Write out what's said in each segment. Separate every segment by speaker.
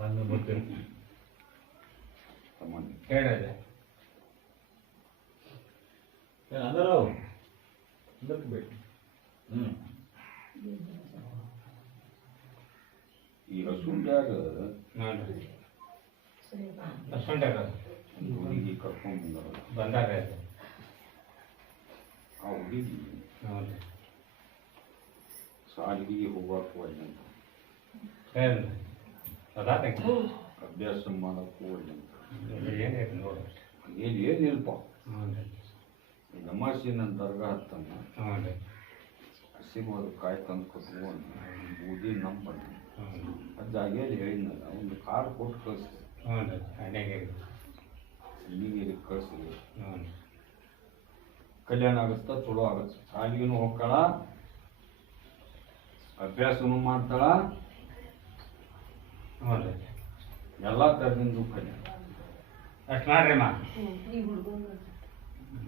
Speaker 1: ಒಂದು ಗೊತ್ತಿಲ್ಲ. ಹೇಳಿದೆ ಅದರ ಅದಕ್ಕೆ
Speaker 2: ಈ
Speaker 1: ಅಷ್ಟೊಂಟಾಗ
Speaker 2: ಒಂದು ಹುಡುಗಿ ಕರ್ಕೊಂಡು ಬಂದಾರ
Speaker 1: ಬಂದಾಗ
Speaker 2: ಆ ಹುಡುಗಿ ಸಾಲಿಗೆ ಹೋಗಾಕ ಒಳ್ಳೆಂತ
Speaker 1: ಅದಾತ
Speaker 2: ಅಭ್ಯಾಸ ಮಾಡಕ್ಕೂ
Speaker 1: ಏನಿದೆ ನೋಡ್ರಿ
Speaker 2: ಏನು ಏನಿಲ್ಪ
Speaker 1: ಹ್ಞೂ
Speaker 2: ಈ ನಮಾಸಿನ ದರ್ಗಾ ಹತ್ತನ್ನ
Speaker 1: ಸಿಗೋದು
Speaker 2: ಹಸಿವಾದ ಕಾಯಿ ತಂದು ಕೊಟ್ಕೊಂಡು ಬೂದಿ ನಂಬಣ್ಣ
Speaker 1: ಹ್ಞೂ
Speaker 2: ಆಗೇಲಿ ಹೇಳಿದ್ನಲ್ಲ ಒಂದು ಕಾರ್ ಕೊಟ್ಟು ಕಳಿಸಿ. ನೀರಿಗೆ ಕಳಿಸಿ.
Speaker 1: ಹ್ಞೂ
Speaker 2: ಕಲ್ಯಾಣ ಆಗುತ್ತಾ ಚಲೋ ಆಗುತ್ತೆ. ಶಾಲಿಗೂ ಹೋಗ್ತಾಳ ಅಭ್ಯಾಸನೂ ಮಾಡ್ತಾಳ
Speaker 1: ಹ್ಞೂ ರೀ
Speaker 2: ಎಲ್ಲ ಥರದಿಂದ ಕಲ್ಯಾಣ
Speaker 1: ಅಷ್ಟು ಮಾಡ್ರಿ ಮಾ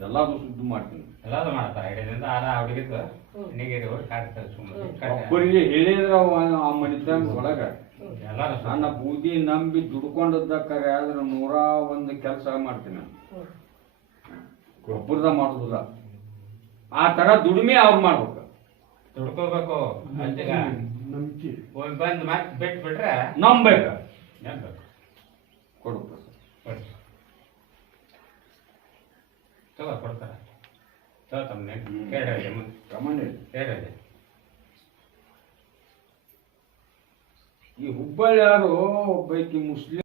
Speaker 2: ಎಲ್ಲಾದು ಸುದ್ದಿ ಮಾಡ್ತೀನಿ.
Speaker 1: ಎಲ್ಲಾರು ಮಾಡ್ತಾರೆ. ಐಡಿಯಿಂದ ಆರ ಹುಡುಗಿದ್ದು ನೀಗಿರಿ ಹೋಗಿ ಕಾಡ್ತಾರೆ ಸುಮ್ಮನೆ
Speaker 2: ಒಬ್ಬರಿಗೆ ಹೇಳಿದ್ರೆ ಅವ ಆ ಮನಿತನ ಒಳಗ
Speaker 1: ಎಲ್ಲಾರು
Speaker 2: ನನ್ನ ಬೂದಿ ನಂಬಿ ದುಡ್ಕೊಂಡದ್ದ ಕರೆ ಆದ್ರೆ ನೂರ ಒಂದು ಕೆಲಸ ಮಾಡ್ತೀನಿ ನಾನು. ಒಬ್ಬರದ ಮಾಡುದಿಲ್ಲ. ಆ ತರ ದುಡಿಮೆ ಅವ್ರು ಮಾಡ್ಬೇಕು.
Speaker 1: ದುಡ್ಕೋಬೇಕು ಅಂತೀಗ. ಹೋಗಿ ಬಂದು ಮತ್ತೆ ಬೆಟ್ ಬಿಟ್ರೆ
Speaker 2: ನಂಬೇಕ
Speaker 1: ನೆನ್ಬೇಕು
Speaker 2: ಕೊಡು
Speaker 1: ಕೊಡಿ. ತಗೋ ಕೊಡ್ತಾರೆ. ತಗೋ ತಮ್ಮನೆ ಕೇಳಿ
Speaker 2: ಈ ಹುಬ್ಬಳ್ಳಿ ಯಾರು ಒಬ್ಬಾಕಿ ಮುಸ್ಲಿಂ